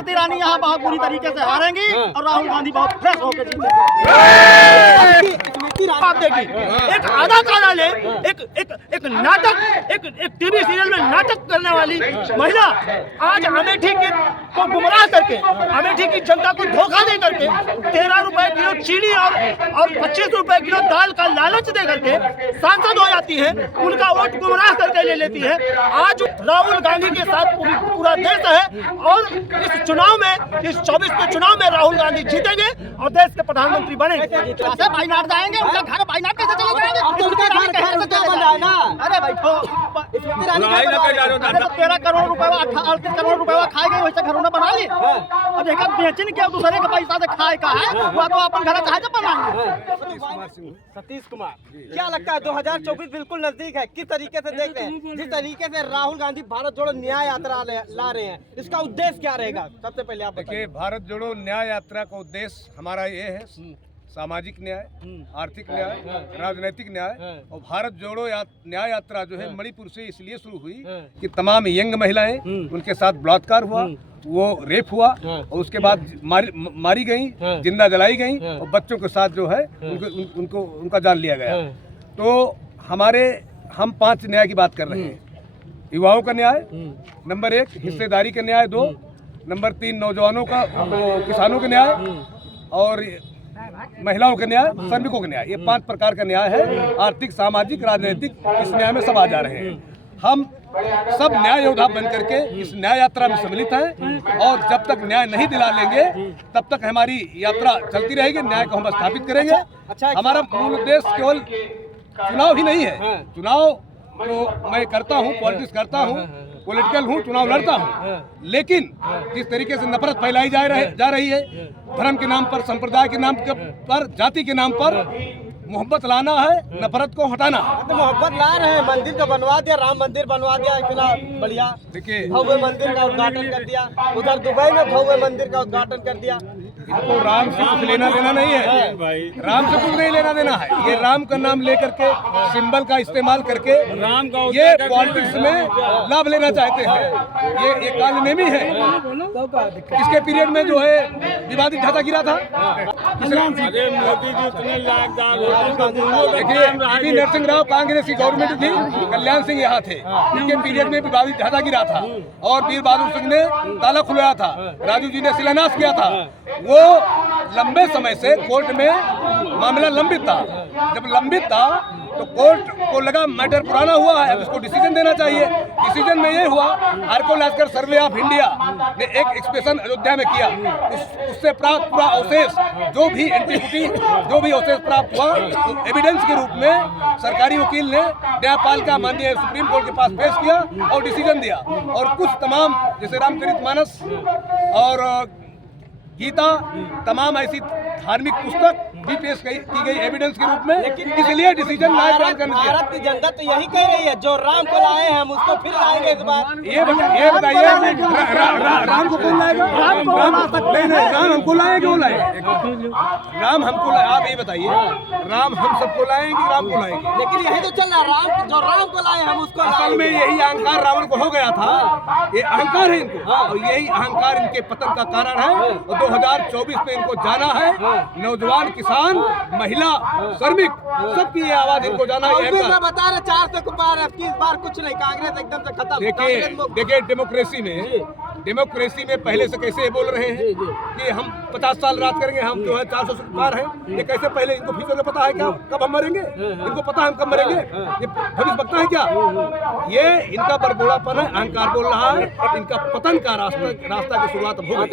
स्मृति ईरानी यहाँ बहुत बुरी तरीके से हारेंगी और राहुल गांधी बहुत फ्रेश होकर जीतेंगे। बात देखी, एक आधा काला ले, एक नाटक, एक टीवी सीरियल में नाटक करने वाली महिला आज अमेठी को गुमराह करके, अमेठी की जनता को धोखा दे करके 13 रुपए किलो चीनी और 25 रुपए किलो दाल का लालच दे करके सांसद हो जाती है, उनका वोट गुमराह करके ले लेती है। आज राहुल गांधी के साथ पूरा देश है और इस चुनाव में, इस 24 के चुनाव में राहुल गांधी जीतेंगे और देश के प्रधानमंत्री बनेंगे। कैसे बाइनाट जाएंगे, उनका घर बाइनाट कैसे चले जाएंगे? उनका घर कैसे चले जाएगा? अरे भाई 13 करोड़ रुपए 38 करोड़ रुपए खाए गए, वैसे घरों ने बना लिए। अब एक बेचन क्या दूसरे के पैसा से खाए का है, वो तो अपन घर चाहे बनाएंगे। सतीश कुमार, क्या लगता है 2024 बिल्कुल नजदीक है, किस तरीके से देख रहे हैं? जिस तरीके से राहुल गांधी भारत जोड़ो न्याय यात्रा ला रहे हैं, इसका उद्देश्य क्या रहेगा? सबसे पहले आप देखिए, भारत जोड़ो न्याय यात्रा का उद्देश्य हमारा ये है सामाजिक न्याय, आर्थिक न्याय, राजनीतिक न्याय। और भारत जोड़ो न्याय यात्रा जो है मणिपुर से इसलिए शुरू हुई कि तमाम यंग महिलाएं, उनके साथ बलात्कार हुआ, वो रेप हुआ और उसके बाद मारी गई, जिंदा जलाई गई और बच्चों के साथ जो है उनका जान लिया गया। तो हम 5 न्याय की बात कर रहे हैं। युवाओं का न्याय नंबर 1, हिस्सेदारी का न्याय 2, नंबर 3 नौजवानों का, किसानों का न्याय और महिलाओं का न्याय, श्रमिकों का न्याय। ये 5 प्रकार का न्याय है। आर्थिक, सामाजिक, राजनीतिक, इस न्याय में सब आ जा रहे हैं। हम सब न्याय योद्धा बन करके इस न्याय यात्रा में सम्मिलित हैं और जब तक न्याय नहीं दिला लेंगे तब तक हमारी यात्रा चलती रहेगी। न्याय को हम स्थापित करेंगे। हमारा मूल उद्देश्य केवल चुनाव ही नहीं है। चुनाव तो मैं करता हूँ, पॉलिटिक्स करता हूँ, पॉलिटिकल हूँ, चुनाव लड़ता हूँ, लेकिन जिस तरीके से नफरत फैलाई जा रही है, धर्म के नाम पर, संप्रदाय के नाम पर, जाति के नाम पर मोहब्बत लाना है, नफरत को हटाना। तो मोहब्बत ला रहे हैं, मंदिर तो बनवा दिया, राम मंदिर बनवा दिया, इतना बढ़िया। देखिए, भव्य मंदिर का उद्घाटन कर दिया, उधर दुबई में भव्य मंदिर का उद्घाटन कर दिया। इनको राम से कुछ लेना देना नहीं है, राम से कुछ नहीं लेना देना है। ये राम का नाम लेकर के, सिंबल का इस्तेमाल करके ये पॉलिटिक्स में लाभ लेना चाहते हैं। ये कालनेमी है। इसके पीरियड में जो है विवादित ढांचा गिरा था। देखिए, पी नरसिंह राव कांग्रेस की गवर्नमेंट थी, कल्याण सिंह यहाँ थे, इनके पीरियड में विवादित ढांचा गिरा था और वीर बहादुर सिंह ने ताला खुलवाया था, राजू जी ने शिलान्यास किया था। वो लंबे समय से कोर्ट में मामला लंबित था। जब लंबित था तो कोर्ट को लगा मैटर पुराना हुआ है, अब इसको डिसीजन देना चाहिए। डिसीजन में ये हुआ, आर्कोलॉजिकल सर्वे ऑफ इंडिया ने एक एक्सप्रेशन अयोध्या में किया। उससे प्राप्त पूरा अवशेष, जो भी एंटिटी, जो भी अवशेष प्राप्त हुआ, एविडेंस के रूप में सरकारी वकील ने न्यायपालिका माननीय सुप्रीम कोर्ट के पास पेश किया और डिसीजन दिया। और कुछ तमाम जैसे रामचरितमानस और गीता, तमाम ऐसी धार्मिक पुस्तक भी पेश की गई एविडेंस के रूप में, इसलिए डिसीजन भारत की जनता तो यही कह रही है, जो राम को लाए हैं हम उसको फिर लाएंगे इस बार। ये बताइए, राम को कौन लाएगा? राम हमको लाएंगे, वो लाएगा राम हमको। आप ये बताइए, राम हम सबको लाएंगे, राम को लाएंगे? लेकिन यही तो चल रहा है, जो राम को लाए हम उसको। असल में यही अहंकार रावण को हो गया था। ये अहंकार है इनको, और यही अहंकार इनके पतन का कारण है। और 2024 में इनको जाना है। नौजवान, किसान, महिला, श्रमिक, सबकी ये आवाज इनको जाना है। बता रहे 4 से पार है, इस बार कुछ नहीं, कांग्रेस एकदम से खत्म। देखिए, डेमोक्रेसी में पहले से कैसे बोल रहे हैं कि हम 50 साल राज करेंगे, हम जो है 400 से पार है। ये कैसे पहले इनको फ्यूचर में पता है क्या कब हम मरेंगे? इनको पता है हम कब मरेंगे? ये भविष्य वक्ता है क्या? ये इनका बरगोड़ापन है, अहंकार बोल रहा है। इनका पतन का रास्ता की शुरुआत हो गई।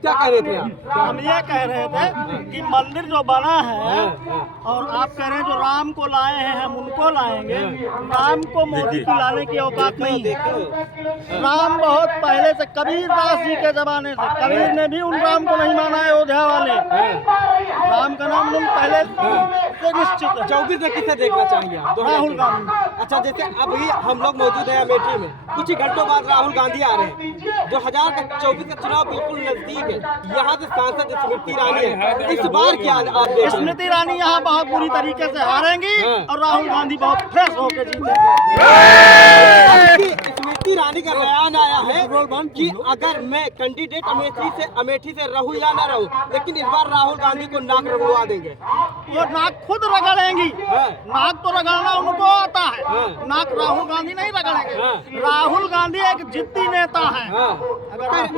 क्या कह रहे थे हम ये कह रहे थे कि मंदिर जो बना है और आप कह रहे हैं जो राम को लाए हैं हम उनको लाएंगे, राम को मोदी की लाने की औकात नहीं है। राम बहुत पहले से, कबीर दास जी के जमाने से, कबीर ने भी उन राम को नहीं माना अयोध्या वाले। राम का नाम उन पहले से निश्चित है। 24 में किसे देखना चाहेंगे आप? राहुल गांधी। अच्छा, जैसे अभी हम लोग मौजूद हैं अमेठी में, कुछ ही घंटों बाद राहुल गांधी आ रहे हैं। 2024 का चुनाव बिल्कुल नजदीक है। यहाँ से सांसद स्मृति ईरानी है, इस बार क्या? स्मृति ईरानी यहाँ बहुत बुरी तरीके से हारेंगी और राहुल गांधी बहुत फ्रेश होकर जीतेंगे। स्मृति स्मृति ईरानी का बयान आया है कि अगर मैं कैंडिडेट अमेठी से रहूं या ना रहूं, लेकिन इस बार राहुल गांधी को नाक रगड़वा देंगे। वो नाक खुद रगड़ेंगी, हाँ। नाक तो रगड़ना उनको आता है, हाँ। नाक राहुल गांधी नहीं रगड़ेंगे। हाँ। राहुल गांधी एक जिद्दी नेता है।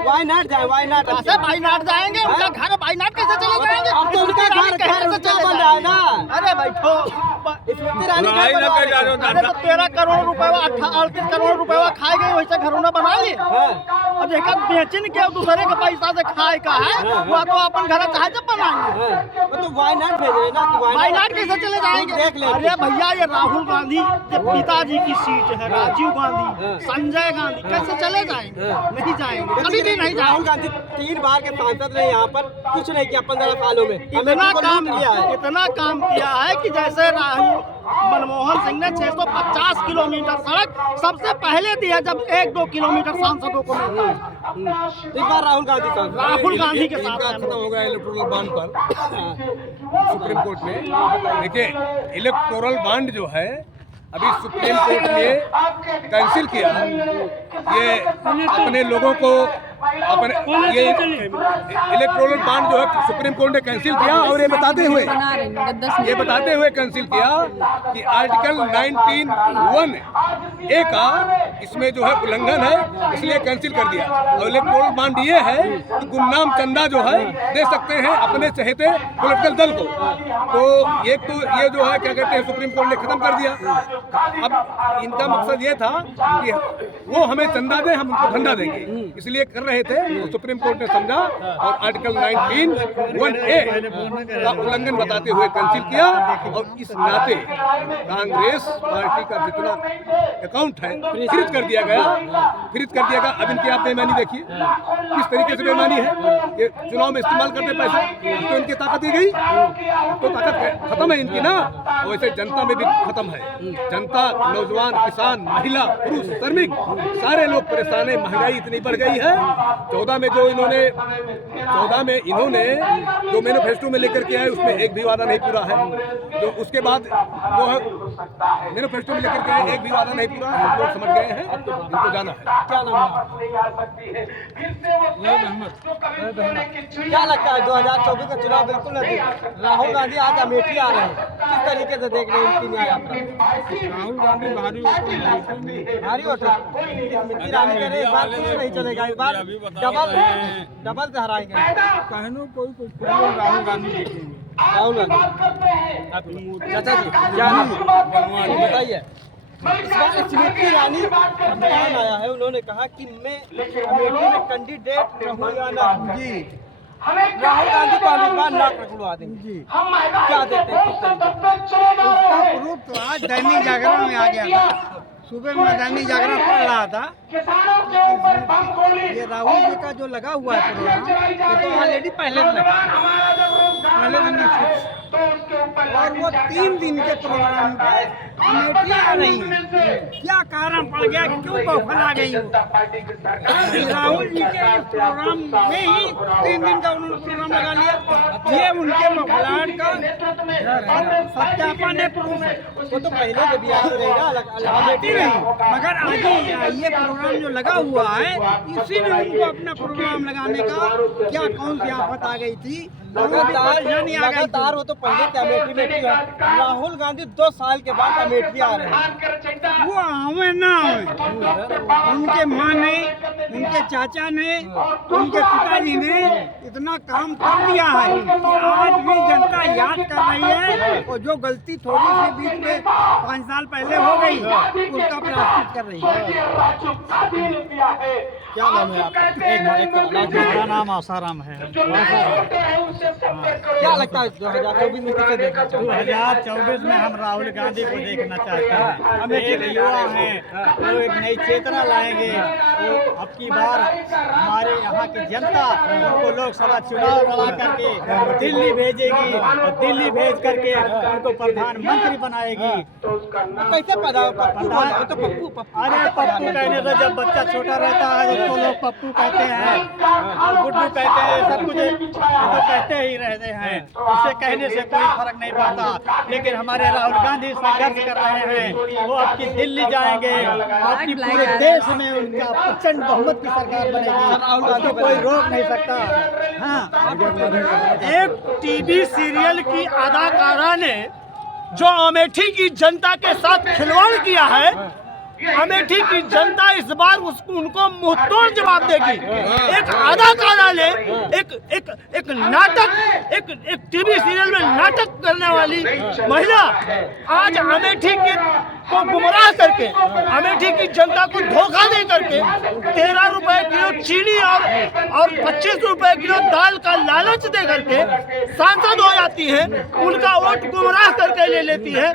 वाई नॉट जाए, वाई नॉट कैसे बाइनाट जाएंगे? उनका घर बाइनाट कैसे चले जाएंगे? अब तो उनका घर कैसे चले बन रहा है ना। अरे बैठो, स्मृति ईरानी घर बनवा रही है। अरे तो 13 करोड़ रुपए 38 करोड़ रुपए खाए गए, वैसे घरों बना लिए। अब देखा बेचन के दूसरे के पैसा से खाए का है, वो तो अपन घर चाहे जब बनाएंगे। तो वाई नॉट भेज रहे ना कि वाई नॉट कैसे चले जाएंगे? देख ले। अरे भैया, ये राहुल गांधी के पिताजी की सीट है, राजीव गांधी, संजय गांधी, कैसे चले जाएंगे? नहीं जाएंगे, कभी भी नहीं राहुल जाएंगे। गांधी 3 बार के सांसद रहे, यहाँ पर कुछ नहीं किया 15 सालों में। इतना काम किया है कि जैसे मनमोहन सिंह ने 650 किलोमीटर सड़क सबसे पहले दी है, जब 1-2 किलोमीटर सांसदों को मिलता है। इस बार राहुल गांधी के साथ खत्म हो गया इलेक्टोरल बॉन्ड पर सुप्रीम कोर्ट में। देखिए, इलेक्टोरल बॉन्ड जो है अभी सुप्रीम कोर्ट ने कैंसिल किया। ये अपने लोगों को ये इलेक्टोरल बॉन्ड जो है सुप्रीम कोर्ट ने कैंसिल किया, और ये बताते हुए कैंसिल किया कि आर्टिकल 19(1) का इसमें जो है उल्लंघन है, इसलिए कैंसिल कर दिया। और इलेक्टोरल बॉन्ड ये है कि गुमनाम चंदा जो है दे सकते हैं अपने चहेते पॉलिटिकल दल को। तो ये जो है क्या कहते हैं, सुप्रीम कोर्ट ने खत्म कर दिया। अब इनका मकसद ये था कि वो हमें चंदा दें, हम उनको धंधा देंगे, इसलिए कर रहे थे। तो सुप्रीम कोर्ट ने समझा और आर्टिकल 19(1)(a) का उल्लंघन बताते हुए कैंसिल किया। और इस नाते कांग्रेस पार्टी का जितना अकाउंट है फ्रीज कर दिया गया। अब इनकी आप बेईमानी देखिए किस तरीके से बेईमानी है। ये चुनाव में इस्तेमाल करते पैसे, तो इनकी ताकत ही गई, तो ताकत खत्म है इनकी ना। वैसे जनता में भी खत्म है। जनता, नौजवान, किसान, महिला, पुरुष, श्रमिक, सारे लोग परेशान है। महंगाई इतनी बढ़ गई है। 14 में इन्होंने जो मैनिफेस्टो में लेकर के आए, उसमें एक भी वादा नहीं पूरा है। जो उसके बाद जो है मैनिफेस्टो में लेकर के आए, एक भी वादा नहीं पूरा है। लोग समझ गए हैं, इनको जाना है। क्या नाम है? क्या लगता है 2024 का चुनाव बिल्कुल नजदीक, राहुल गांधी आज अमेठी आ रहे हैं, किस तरीके से देख रहे हैं इनकी न्याय यात्रा? राहुल गांधी भारी वोट स्मृति ईरानी कह रहे इस बार कुछ नहीं चलेगा, इस बार डबल से हराएंगे। कहनो कोई राहुल गांधी देखेंगे। राहुल गांधी चाचा जी क्या नाम है बताइए। इस बार स्मृति ईरानी का बयान आया है, उन्होंने कहा कि मैं अमेठी में कैंडिडेट रहूंगा ना जी, राहुल गांधी को हम इस बार नाक रगड़वा देंगे जी। क्या देखते हैं उसका प्रूफ तो आज दैनिक जागरण में आ गया था। सुबह में दैनिक जागरण पढ़ रहा था, ये राहुल जी का जो लगा हुआ है प्रोग्राम, ये तो ऑलरेडी पहले दिन और वो 3 दिन के प्रोग्राम पे अमेठी आ रही है। क्या कारण पड़ गया कि क्यों बौखल आ गई? राहुल जी के इस प्रोग्राम में ही 3 दिन का उन्होंने प्रोग्राम लगा लिया। ये उनके बौखलाहट का सत्यापन है, प्रूफ है। वो तो पहले जब भी आते रहेगा अमेठी नहीं, मगर आज ये प्रोग्राम जो लगा हुआ है, इसी में उनको अपना प्रोग्राम लगाने का क्या कौन सी आफत आ गई थी? लगातार वो तो पहले से अमेठी में थी। राहुल गांधी 2 साल के बाद अमेठी आ रहे हैं। वो आवे ना आवे, उनके माँ ने, उनके चाचा ने, उनके पिताजी ने इतना काम कर दिया है कि आज भी जनता याद कर रही है। और जो गलती थोड़ी सी बीच में 5 साल पहले हो गई, उसका प्रायश्चित कर रही है। क्या नाम है आपका? मेरा नाम आसाराम है। क्या लगता है 2024 में किसे देखना चाहिए? 2024 में हम राहुल गांधी को देखना चाहते हैं। हम एक युवा हैं, वो एक नई चेतना लाएंगे अब की बार हमारे यहाँ की जनता उनको लोकसभा चुनाव लड़ा करके दिल्ली भेजेगी और दिल्ली भेज करके उनको प्रधानमंत्री बनाएगी। कैसे प्रधान तो पप्पू अरे पप्पू कहने से जब बच्चा छोटा रहता है उसको लोग पप्पू कहते हैं और गुड्डू कहते हैं, सब कुछ तो कहते ही रहते हैं, उससे कहने से कोई फर्क नहीं पड़ता। लेकिन हमारे राहुल गांधी संघर्ष कर रहे हैं, वो आपकी दिल्ली जाएंगे, आपकी पूरे देश में उनका प्रचंड बहुमत की सरकार बनेगी, राहुल गांधी को कोई रोक नहीं सकता। हाँ, एक टीवी सीरियल की अदाकारा ने जो अमेठी की जनता के साथ खिलवाड़ किया है, अमेठी की जनता इस बार उनको मुंहतोड़ जवाब देगी। एक अदाकारा ने एक नाटक एक टीवी सीरियल में नाटक करने वाली महिला आज अमेठी को गुमराह करके, अमेठी की जनता को धोखा दे करके 13 रुपए किलो चीनी और 25 रुपए किलो दाल का लालच दे करके सांसद हो जाती है, उनका वोट गुमराह करके ले लेती है।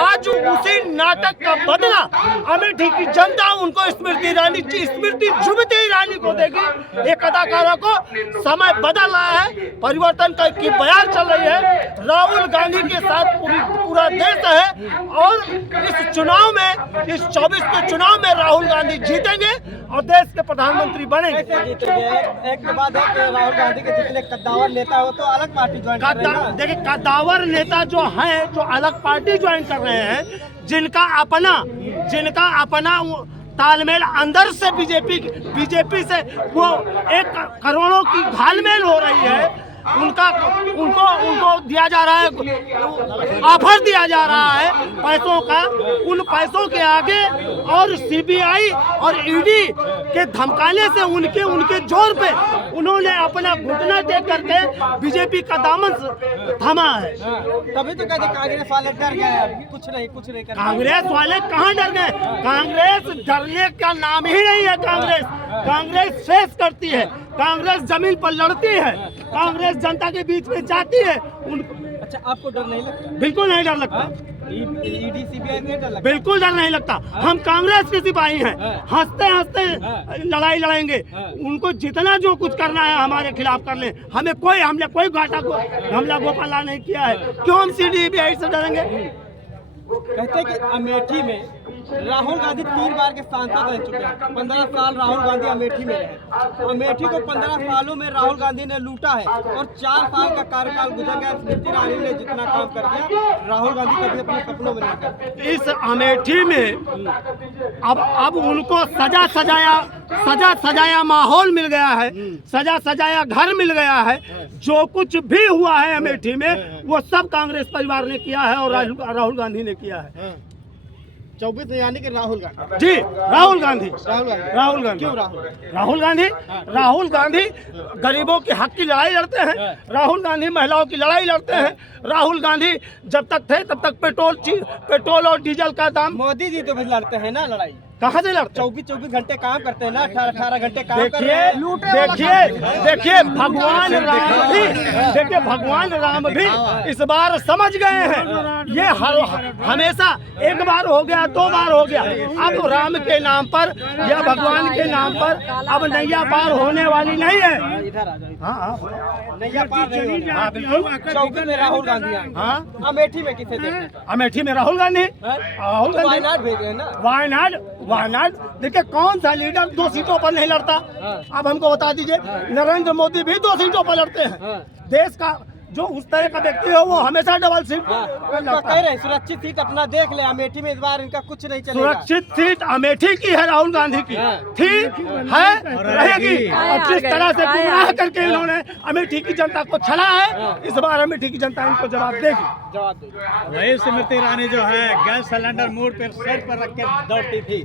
आज उसी नाटक का बदला अमेठी की जनता उनको स्मृति जुबिते ईरानी को देगी। एक अदाकारा को समय बदल रहा है, परिवर्तन की बयान चल रही है। राहुल गांधी के साथ पूरा देश है और इस चुनाव में, इस 24 के चुनाव में राहुल गांधी जीतेंगे और देश के प्रधानमंत्री बनेंगे। एक के बाद एक राहुल गांधी के जितने कद्दावर नेता हो तो अलग पार्टी ज्वाइन कर रहे हैं। देखिए, कद्दावर नेता जो हैं, जो अलग पार्टी ज्वाइन कर रहे हैं, जिनका अपना तालमेल अंदर से बीजेपी से वो एक करोड़ों की घालमेल हो रही है, उनको दिया जा रहा है, ऑफर दिया जा रहा है पैसों का। उन पैसों के आगे और सीबीआई और ईडी के धमकाने से उनके जोर पे उन्होंने अपना घुटना टेक करके बीजेपी का दामन थामा है। तभी तो कहते कांग्रेस वाले डर गए, कुछ नहीं कर। कांग्रेस वाले कहाँ डर गए? कांग्रेस डरने का नाम ही नहीं है। कांग्रेस फेस करती है, कांग्रेस जमीन पर लड़ती है, कांग्रेस जनता के बीच में जाती है। अच्छा, आपको डर नहीं लगता? बिल्कुल नहीं डर लगता। ईडी सीबीआई नहीं डर लगता? बिल्कुल डर नहीं लगता। हम कांग्रेस के सिपाही हैं, हंसते लड़ाई लड़ेंगे। उनको जितना जो कुछ करना है हमारे खिलाफ कर ले, हमने कोई घाटा को हमला गोपाला नहीं किया है। क्यों हम सीबीआई से डरेंगे? कहते हैं कि अमेठी में राहुल गांधी 3 बार के सांसद रह चुके हैं। 15 साल राहुल गांधी अमेठी में रहे। अमेठी को 15 सालों में राहुल गांधी ने लूटा है और 4 साल का कार्यकाल गुजर गया। स्मृति ईरानी ने जितना काम कर दिया, राहुल गांधी कभी अपने सपनों में नहीं करते। इस अमेठी में अब उनको सजा सजाया माहौल मिल गया है, सजा सजाया घर मिल गया है। जो कुछ भी हुआ है अमेठी में वो सब कांग्रेस परिवार ने किया है और राहुल गांधी ने किया है। 24 यानी कि राहुल गांधी? जी, राहुल गांधी। क्यों राहुल गांधी गरीबों के हक की लड़ाई लड़ते हैं, राहुल गांधी महिलाओं की लड़ाई लड़ते हैं। राहुल गांधी जब तक थे तब तक पेट्रोल और डीजल का दाम। मोदी जी तो भी लड़ते हैं ना लड़ाई? कहाँ से लड़ते? 24 घंटे काम करते हैं ना, 18 घंटे काम देखिए भगवान राम भी इस बार समझ गए हैं। ये हमेशा एक बार हो गया, 2 बार हो गया, अब राम के नाम पर या भगवान के नाम पर अब नैया पार होने वाली नहीं है। नैया पार नहीं होगा। 24 में राहुल गांधी आए। हाँ, अमेठी में किसे देखते हैं? अमेठी में राहुल गांधी वायनाड भेज रहे हैं ना? वायनाड देखिए, कौन सा लीडर 2 सीटों पर नहीं लड़ता? अब हमको बता दीजिए। नरेंद्र मोदी भी 2 सीटों पर लड़ते हैं। देश का जो उस तरह का व्यक्ति है वो हमेशा डबल सीट कह रहे हैं। सुरक्षित सीट अपना देख ले, अमेठी में इस बार इनका कुछ नहीं चलेगा। सुरक्षित सीट अमेठी की है, राहुल गांधी की ठीक है, रहेगी। और जिस तरह से गुमराह करके इन्होंने अमेठी की जनता को छला है, इस बार अमेठी की जनता इनको जवाब देगी। वही स्मृति ईरानी जो है गैस सिलेंडर मोड़ पर सर पर रख के दौड़ती थी।